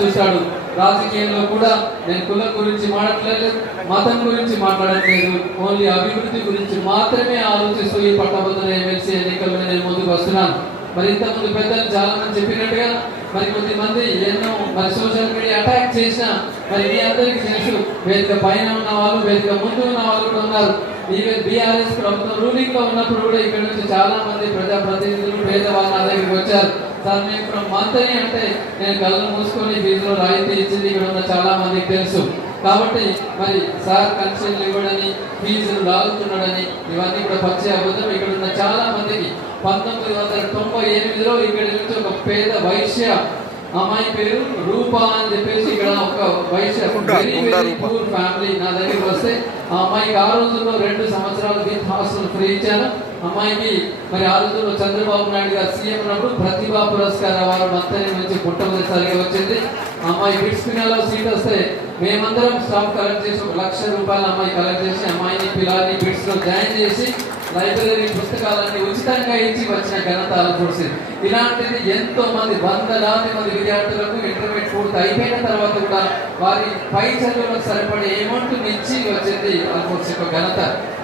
చూశాడు. రాజకీయంలో కూడా నేను కులం గురించి మాట్లాడలేదు, మతం గురించి మాట్లాడట్లేదు, ఓన్లీ అభివృద్ధి గురించి మాత్రమే ఆలోచిస్తూ ఈ పట్టభద్రుల ఎమ్మెల్సీ ఎన్నికల్లో నేను ముందుకు వస్తున్నాను. మరి ఇంతకుముందు పెద్దలు చాలా మంది చెప్పినట్టుగా మరి కొద్దిమంది ఎన్నో మరి సోషల్ మీడియా అటాక్ చేసినా మరి మీ అందరికీ తెలుసు, వేదిక పైన ఉన్న వాళ్ళు, వేదిక ముందు ఉన్న వాళ్ళు కూడా ఉన్నారు. ఈవెన్ బీఆర్ఎస్ ప్రభుత్వం రూలింగ్ లో ఉన్నప్పుడు కూడా ఇక్కడ నుంచి చాలా మంది ప్రజాప్రతినిధులు పేదవాళ్ళు నా దగ్గరికి వచ్చారు. సార్ మేము ఇప్పుడు మంత్ని అంటే నేను కళ్ళు మూసుకొని ఫీజులో రాయితీ ఇచ్చింది ఇక్కడ ఉన్న చాలా మందికి తెలుసు. కాబట్టి మరి సార్ కన్సెషన్లు ఇవ్వడని, ఫీజులు లాగుతున్నాడని ఇవన్నీ కూడా పచ్చే అబద్ధం. ఇక్కడ ఉన్న చాలా మందికి 1998లో ఇక్కడ నుంచి ఒక పేద వైశ్య అమ్మాయి పేరు రూపా అని చెప్పేసి ఇక్కడ ఒక వైశ్య వెరీ పూర్ ఫ్యామిలీ నా దగ్గరికి వస్తే ఆ అమ్మాయికి ఆ రోజుల్లో 2 సంవత్సరాలు విత్ హాస్టల్ ఫ్రీ ఇచ్చాను. అమ్మాయికి మరి ఆ రోజుల్లో చంద్రబాబు నాయుడు గారు సీఎం ఉన్నప్పుడు ప్రతిభా పురస్కార అవార్డు మంత్రి నుంచి మొట్టమొదటిసారిగా వచ్చింది. అమ్మాయి బిట్స్ ఫినాల్లో సీట్ వస్తే మేమందరం స్టాఫ్ కలెక్ట్ చేసి ₹1,00,000 అమ్మాయి కలెక్ట్ చేసి అమ్మాయిని పిల్లల్ని బిట్స్ లో జాయిన్ చేసి లైబ్రరీ పుస్తకాలన్నీ ఉచితంగా ఇచ్చి వచ్చిన ఘనత అల్ఫోర్స్. ఇలాంటిది ఎంతో మంది వందలాది మంది విద్యార్థులకు ఇంటర్మీడియట్ పూర్తి అయిపోయిన తర్వాత కూడా వారి పై చదువులకు సరిపడే అమౌంట్ ఇచ్చి వచ్చింది అల్ఫోర్స్ యొక్క ఘనత.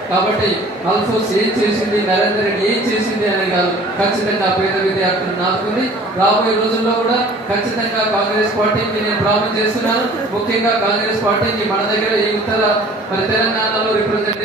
కాబట్టి అల్ఫోర్స్ ఏం చేసింది, నరేందర్ రెడ్డి ఏం చేసింది అని కాదు, ఖచ్చితంగా పేద విద్యార్థులను నాటుకుంది. రాబోయే రోజుల్లో కూడా ఖచ్చితంగా కాంగ్రెస్ పార్టీకి నేను ప్రామిస్ చేస్తున్నాను. ముఖ్యంగా కాంగ్రెస్ పార్టీకి మన దగ్గర ఈ ఉత్తర మరి తెలంగాణలో రిప్రజెంట్